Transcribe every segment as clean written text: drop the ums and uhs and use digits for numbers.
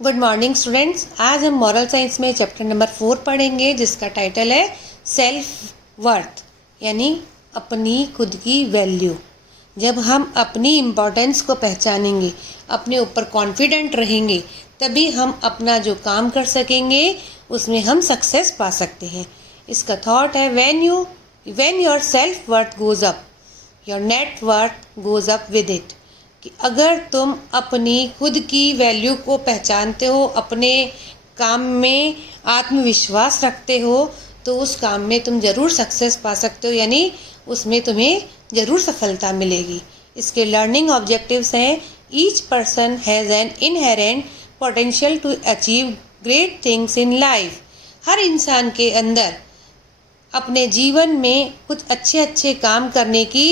Good morning students. आज हम moral science में चैप्टर नंबर 4 पढ़ेंगे, जिसका टाइटल है सेल्फ वर्थ, यानी अपनी खुद की वैल्यू। जब हम अपनी इम्पोर्टेंस को पहचानेंगे, अपने ऊपर कॉन्फिडेंट रहेंगे, तभी हम अपना जो काम कर सकेंगे उसमें हम सक्सेस पा सकते हैं। इसका थॉट है when your self worth goes up, your net worth goes up with it. कि अगर तुम अपनी खुद की वैल्यू को पहचानते हो, अपने काम में आत्मविश्वास रखते हो, तो उस काम में तुम ज़रूर सक्सेस पा सकते हो, यानी उसमें तुम्हें ज़रूर सफलता मिलेगी। इसके लर्निंग ऑब्जेक्टिव्स हैं: each person has an inherent potential to achieve great things in life. हर इंसान के अंदर अपने जीवन में कुछ अच्छे अच्छे काम करने की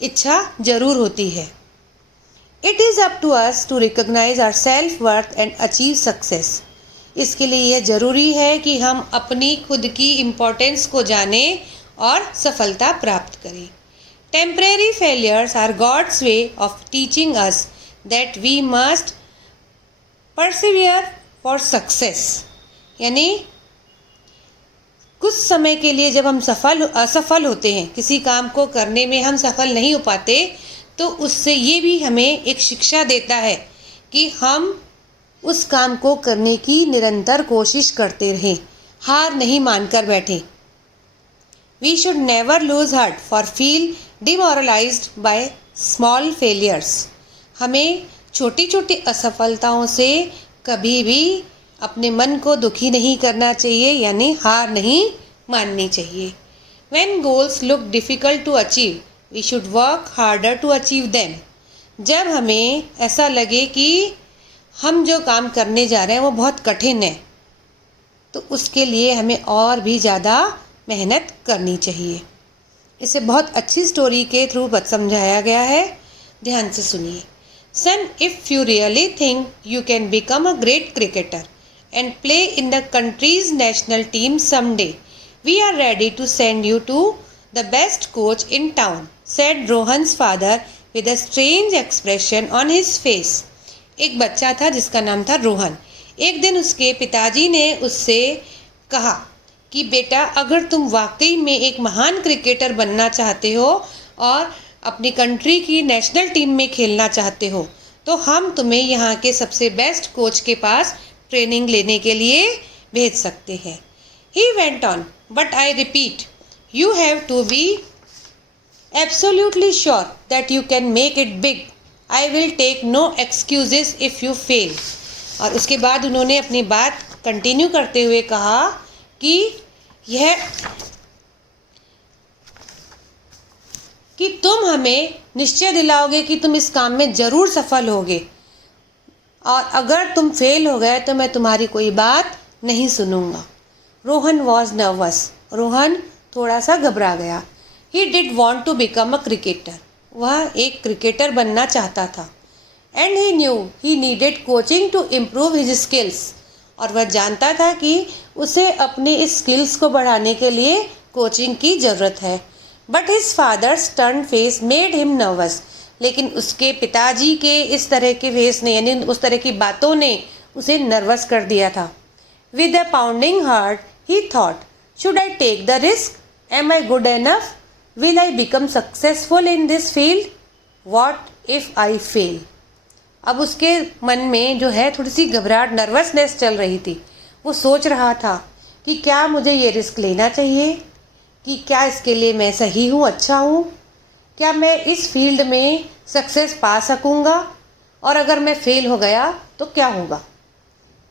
इच्छा ज़रूर होती है। It is up to us to recognize our self-worth and achieve success. इसके लिए यह ज़रूरी है कि हम अपनी खुद की इम्पोर्टेंस को जानें और सफलता प्राप्त करें। Temporary failures are God's way of teaching us that we must persevere for success. यानी कुछ समय के लिए जब हम असफल होते हैं, किसी काम को करने में हम सफल नहीं हो पाते, तो उससे ये भी हमें एक शिक्षा देता है कि हम उस काम को करने की निरंतर कोशिश करते रहें, हार नहीं मानकर बैठें। We should never lose heart for feel demoralised by small failures. हमें छोटी छोटी असफलताओं से कभी भी अपने मन को दुखी नहीं करना चाहिए, यानी हार नहीं माननी चाहिए। When goals look difficult to achieve, we should work harder to achieve them. जब हमें ऐसा लगे कि हम जो काम करने जा रहे हैं वो बहुत कठिन है, तो उसके लिए हमें और भी ज़्यादा मेहनत करनी चाहिए। इसे बहुत अच्छी स्टोरी के थ्रू समझाया गया है, ध्यान से सुनिए। Son, if you really think you can become a great cricketer and play in the country's national team someday, we are ready to send you to the best coach in town, said Rohan's father with a strange expression on his face. एक बच्चा था जिसका नाम था रोहन। एक दिन उसके पिताजी ने उससे कहा कि बेटा, अगर तुम वाकई में एक महान क्रिकेटर बनना चाहते हो और अपनी कंट्री की नेशनल टीम में खेलना चाहते हो, तो हम तुम्हें यहाँ के सबसे बेस्ट कोच के पास ट्रेनिंग लेने के लिए भेज सकते हैं। He went on, but I repeat, you have to be absolutely sure that you can make it big. I will take no excuses if you fail. और उसके बाद उन्होंने अपनी बात कंटिन्यू करते हुए कहा कि तुम हमें निश्चय दिलाओगे कि तुम इस काम में ज़रूर सफल होगे, और अगर तुम फेल हो गए तो मैं तुम्हारी कोई बात नहीं सुनूंगा। Rohan was nervous. रोहन थोड़ा सा घबरा गया। He did want to become a cricketer. वह एक क्रिकेटर बनना चाहता था। And he knew he needed coaching to improve his skills. और वह जानता था कि उसे अपने इस स्किल्स को बढ़ाने के लिए कोचिंग की ज़रूरत है। But his father's stern face made him nervous. लेकिन उसके पिताजी के इस तरह के फेस ने, यानी उस तरह की बातों ने उसे नर्वस कर दिया था। With a pounding heart, he thought, should I take the risk? Am I good enough? Will I become successful in this field? What if I fail? अब उसके मन में जो है थोड़ी सी घबराहट, नर्वसनेस चल रही थी। वो सोच रहा था कि क्या मुझे ये रिस्क लेना चाहिए, कि क्या इसके लिए मैं सही हूँ, अच्छा हूँ, क्या मैं इस फील्ड में सक्सेस पा सकूँगा, और अगर मैं फेल हो गया तो क्या होगा।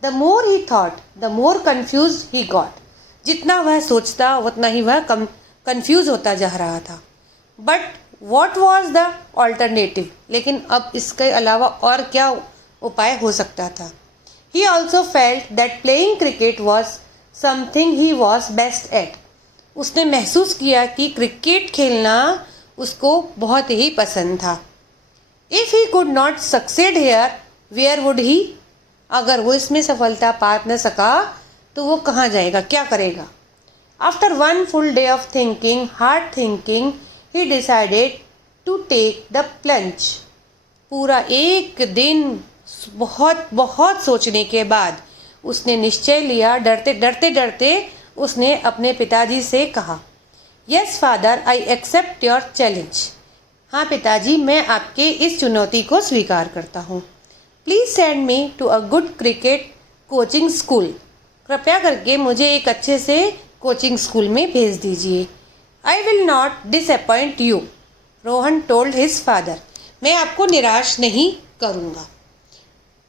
The more he thought the more confuse he got. जितना वह सोचता उतना ही वह कंफ्यूज होता जा रहा था। But what was the alternative? लेकिन अब इसके अलावा और क्या उपाय हो सकता था। He also felt that playing cricket was something he was best at. उसने महसूस किया कि क्रिकेट खेलना उसको बहुत ही पसंद था। If he could not succeed here, where would he? अगर वो इसमें सफलता पा न सका तो वो कहाँ जाएगा, क्या करेगा। After one full day of thinking, hard thinking, he decided to take the plunge. पूरा एक दिन बहुत बहुत सोचने के बाद उसने निश्चय लिया। डरते उसने अपने पिताजी से कहा, yes father, I accept your challenge. हाँ पिताजी, मैं आपके इस चुनौती को स्वीकार करता हूँ। Please send me to a good cricket coaching school. कृपया करके मुझे एक अच्छे से कोचिंग स्कूल में भेज दीजिए। I will not disappoint you, Rohan told his father. मैं आपको निराश नहीं करूँगा।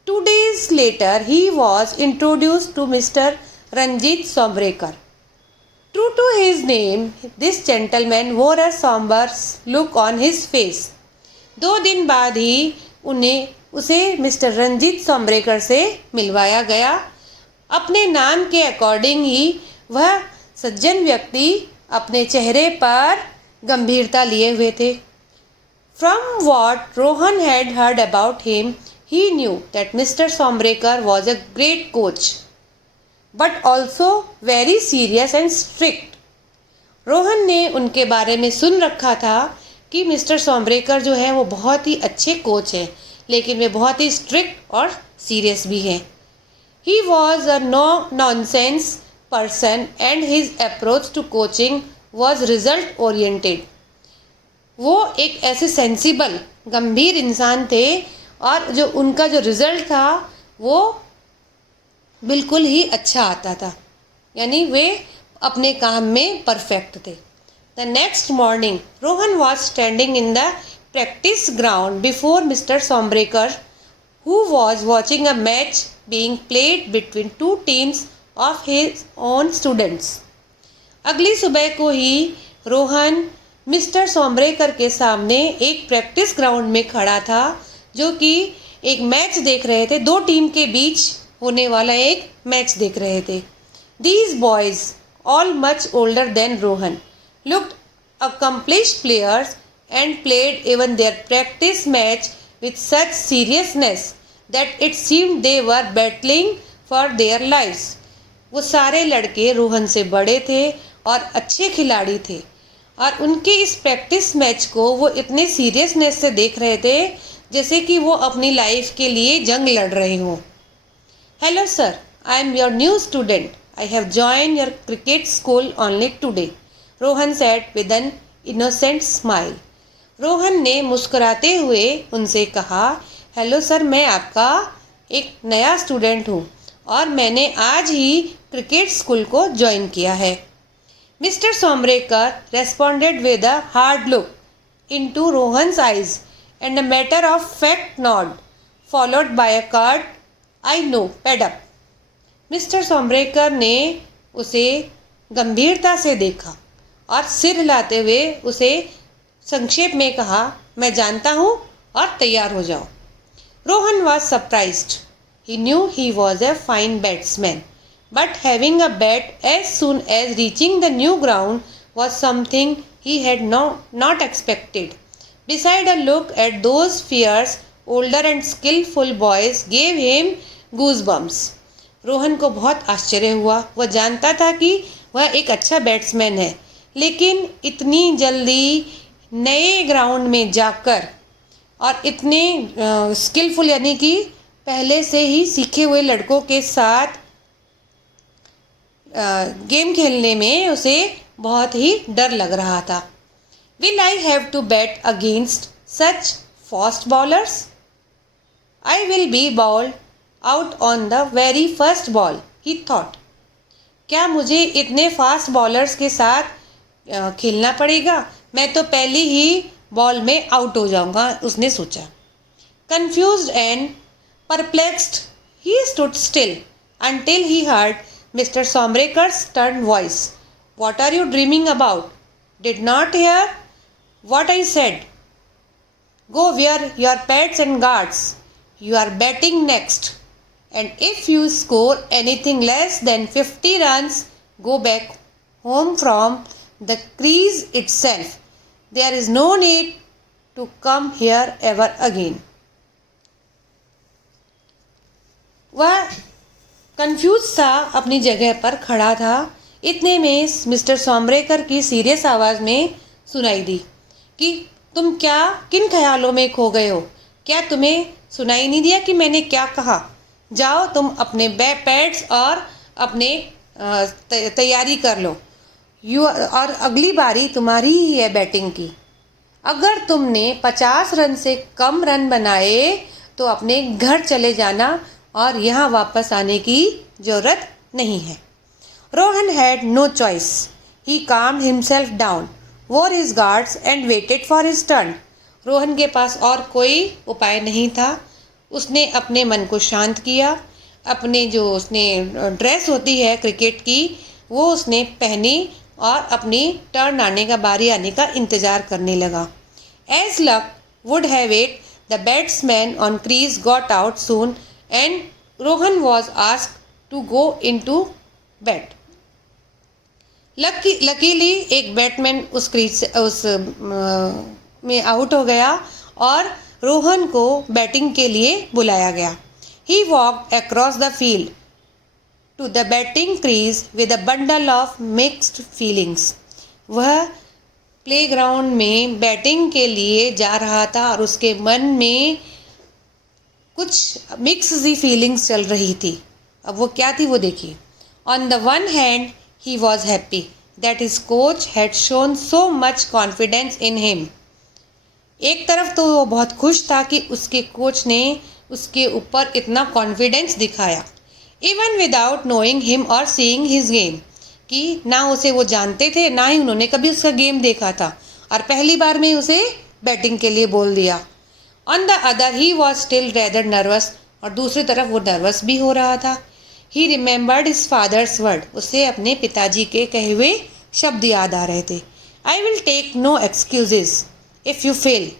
2 days later, he was introduced to Mr. Ranjit Sombrekar. True to his name, this gentleman wore a somber look on his face. 2 दिन बाद ही उसे मिस्टर रंजीत सोम्ब्रेकर से मिलवाया गया। अपने नाम के अकॉर्डिंग ही वह सज्जन व्यक्ति अपने चेहरे पर गंभीरता लिए हुए थे। From what Rohan had heard about him, he knew that Mr. Sombrekar was a great coach, but also very serious and strict. Rohan ने उनके बारे में सुन रखा था कि मिस्टर सोम्ब्रेकर जो है वो बहुत ही अच्छे कोच हैं, लेकिन वे बहुत ही स्ट्रिक्ट और सीरियस भी हैं। He was a no-nonsense person and his approach to coaching was result oriented. वो एक ऐसे सेंसिबल गंभीर इंसान थे और जो उनका जो रिज़ल्ट था वो बिल्कुल ही अच्छा आता था, यानी वे अपने काम में परफेक्ट थे। The next morning Rohan was standing in the practice ground before mister Sombrekar who was watching a match being played between 2 teams of his own students. अगली सुबह को ही रोहन मिस्टर सोम्ब्रेकर के सामने एक प्रैक्टिस ग्राउंड में खड़ा था, जो कि एक मैच देख रहे थे। 2 टीम के बीच होने वाला एक मैच देख रहे थे। These boys, all much older than Rohan, looked accomplished players and played even their practice match with such seriousness that it seemed they were battling for their lives. वो सारे लड़के रोहन से बड़े थे और अच्छे खिलाड़ी थे और उनके इस प्रैक्टिस मैच को वो इतने सीरियसनेस से देख रहे थे जैसे कि वो अपनी लाइफ के लिए जंग लड़ रहे हों। Hello sir, I am your new student. I have join your cricket school only today, Rohan said with an innocent smile. Rohan ने मुस्कुराते हुए उनसे कहा, हेलो सर, मैं आपका एक नया स्टूडेंट हूँ और मैंने आज ही क्रिकेट स्कूल को ज्वाइन किया है। Mister Sombrekar responded with a hard look into Rohan's eyes and a matter of fact nod followed by a curt I know fed up. Mister Sombrekar ने उसे गंभीरता से देखा और सिर हिलाते हुए उसे संक्षेप में कहा, मैं जानता हूँ और तैयार हो जाओ। Rohan was surprised. He knew he was a fine batsman, but having a bat as soon as reaching the new ground was something he had not expected. Beside a look at those fierce, older and skillful boys gave him goosebumps. Rohan को बहुत आश्चर्य हुआ। वह जानता था कि वह एक अच्छा बैट्समैन है, लेकिन इतनी जल्दी नए ग्राउंड में जाकर और इतने स्किलफुल यानी कि पहले से ही सीखे हुए लड़कों के साथ गेम खेलने में उसे बहुत ही डर लग रहा था। Will I have to bat against such fast bowlers? I will be bowled out on the very first ball, he thought. क्या मुझे इतने फास्ट बॉलर्स के साथ खेलना पड़ेगा? मैं तो पहली ही बॉल में आउट हो जाऊंगा, उसने सोचा। Confused and perplexed, he stood still until he heard Mr. Sombrekar's stern voice. What are you dreaming about? Did not hear what I said? Go wear your pads and guards. You are batting next. And if you score anything less than 50 runs, go back home from the crease itself. There is no need to come here ever again. वह confuse था, अपनी जगह पर खड़ा था। इतने में mister सोम्ब्रेकर की सीरियस आवाज़ में सुनाई दी कि तुम किन ख्यालों में खो गए हो? क्या तुम्हें सुनाई नहीं दिया कि मैंने क्या कहा? जाओ तुम अपने पैड्स और अपने तैयारी कर लो। और अगली बारी तुम्हारी ही है बैटिंग की। अगर तुमने 50 रन से कम रन बनाए तो अपने घर चले जाना और यहाँ वापस आने की ज़रूरत नहीं है। Rohan had no choice. He calmed himself down, wore his guards and waited for his turn. Rohan के पास और कोई उपाय नहीं था। उसने अपने मन को शांत किया। अपने जो उसने ड्रेस होती है क्रिकेट की वो उसने पहनी और अपनी टर्न आने का बारी आने का इंतज़ार करने लगा। As luck would have it, the batsman on crease got out soon and Rohan was asked to go into bat. Luckily एक बैट्समैन उस क्रीज से में आउट हो गया और रोहन को बैटिंग के लिए बुलाया गया। He walked across the field to the batting crease with a bundle of mixed feelings. वह प्लेग्राउंड में बैटिंग के लिए जा रहा था और उसके मन में कुछ मिक्स सी फीलिंग्स चल रही थी। अब वो क्या थी वो देखिए। On the one hand, he was happy that his coach had shown so much confidence in him. एक तरफ तो वो बहुत खुश था कि उसके कोच ने उसके ऊपर इतना कॉन्फिडेंस दिखाया। Even without knowing him or seeing his game, कि ना उसे वो जानते थे ना ही उन्होंने कभी उसका गेम देखा था और पहली बार में उसे बैटिंग के लिए बोल दिया। On the other he was still rather nervous, और दूसरी तरफ वो नर्वस भी हो रहा था। ही रिमेंबर्ड हिज फादर्स वर्ड, उसे अपने पिताजी के कहे हुए शब्द याद आ रहे थे। I will take no excuses if you fail,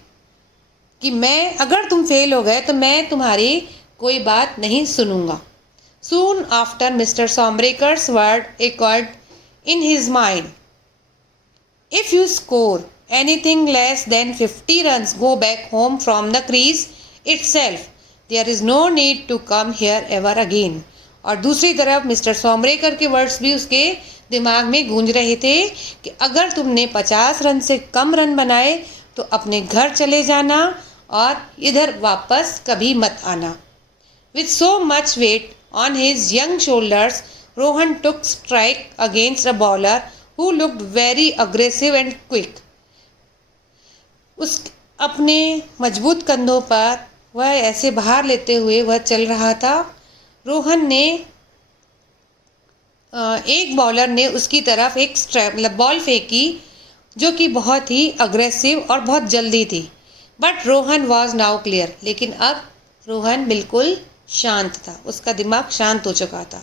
कि मैं अगर तुम फेल हो गए तो मैं तुम्हारी कोई बात नहीं सुनूंगा। Soon after, Mr. Sombraker's word echoed in his mind. If you score anything less than 50 runs, go back home from the crease itself. There is no need to come here ever again. और दूसरी तरफ mister सोमब्रेकर के words भी उसके दिमाग में गूंज रहे थे कि अगर तुमने 50 रन से कम रन बनाए तो अपने घर चले जाना और इधर वापस कभी मत आना। With so much weight on his young shoulders, Rohan took strike against a bowler who looked very aggressive and quick. उस अपने मजबूत कंधों पर वह ऐसे भार लेते हुए वह चल रहा था। रोहन ने एक बॉलर ने उसकी तरफ एक बॉल फेंकी जो कि बहुत ही अग्रेसिव और बहुत जल्दी थी। But Rohan was now clear, लेकिन अब रोहन बिल्कुल शांत था, उसका दिमाग शांत हो चुका था।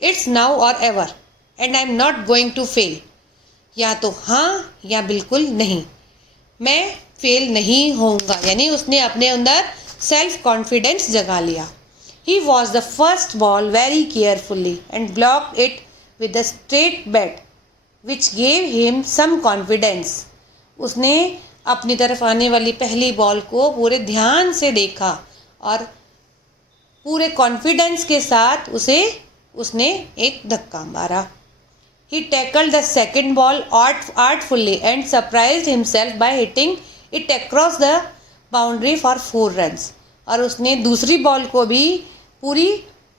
It's now or ever and I am not going to fail, या तो हाँ या बिल्कुल नहीं, मैं फेल नहीं होऊंगा। यानी उसने अपने अंदर सेल्फ कॉन्फिडेंस जगा लिया। He was the first ball very carefully and blocked it with the straight bat which gave him some confidence. उसने अपनी तरफ आने वाली पहली बॉल को पूरे ध्यान से देखा और पूरे कॉन्फिडेंस के साथ उसने एक धक्का मारा। He tackled the second ball artfully and surprised himself by hitting it across the boundary for 4 runs. और उसने दूसरी बॉल को भी पूरी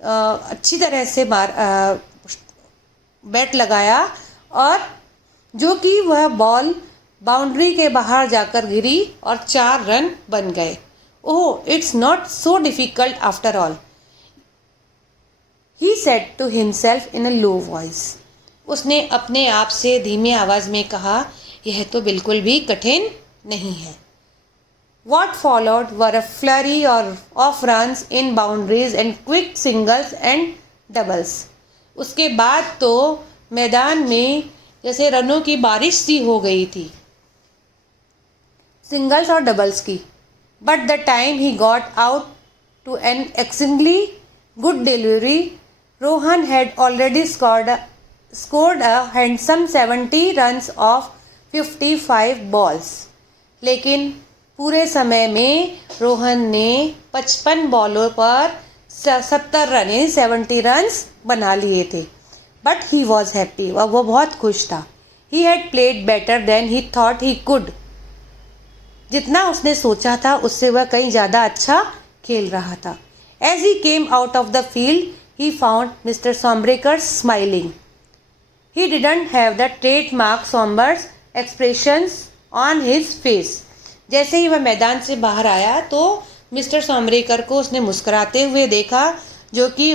अच्छी तरह से बैट लगाया और जो कि वह बॉल बाउंड्री के बाहर जाकर गिरी और 4 रन बन गए। Oh, it's not so difficult after all, he said to himself in a low voice. उसने अपने आप से धीमी आवाज़ में कहा, यह तो बिल्कुल भी कठिन नहीं है। What followed were a flurry of runs in boundaries and quick singles and doubles. उसके बाद तो मैदान में जैसे रनों की बारिश सी हो गई थी, सिंगल्स और डबल्स की। But the time he got out to an exceedingly good delivery, Rohan had already scored a handsome 70 runs of 55 balls. लेकिन पूरे समय में रोहन ने 55 बॉलों पर 70 रन यानी 70 रन्स बना लिए थे। But he was happy, वो बहुत खुश था। He had played better than he thought he could. जितना उसने सोचा था उससे वह कहीं ज़्यादा अच्छा खेल रहा था। As he came out of the field he found mister Sombrekar smiling. He didn't have the trademark sombre expressions on his face. जैसे ही वह मैदान से बाहर आया तो मिस्टर सोम्ब्रेकर को उसने मुस्कुराते हुए देखा, जो कि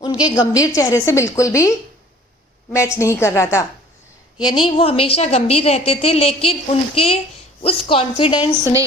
उनके गंभीर चेहरे से बिल्कुल भी मैच नहीं कर रहा था। यानी वो हमेशा गंभीर रहते थे, लेकिन उनके उस कॉन्फिडेंस ने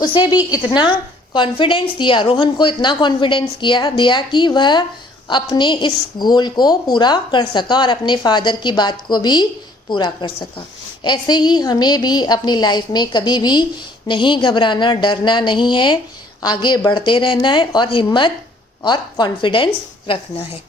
उसे भी इतना कॉन्फिडेंस दिया, रोहन को इतना कॉन्फिडेंस दिया कि वह अपने इस गोल को पूरा कर सका और अपने फादर की बात को भी पूरा कर सका। ऐसे ही हमें भी अपनी लाइफ में कभी भी नहीं घबराना, डरना नहीं है, आगे बढ़ते रहना है और हिम्मत और कॉन्फिडेंस रखना है।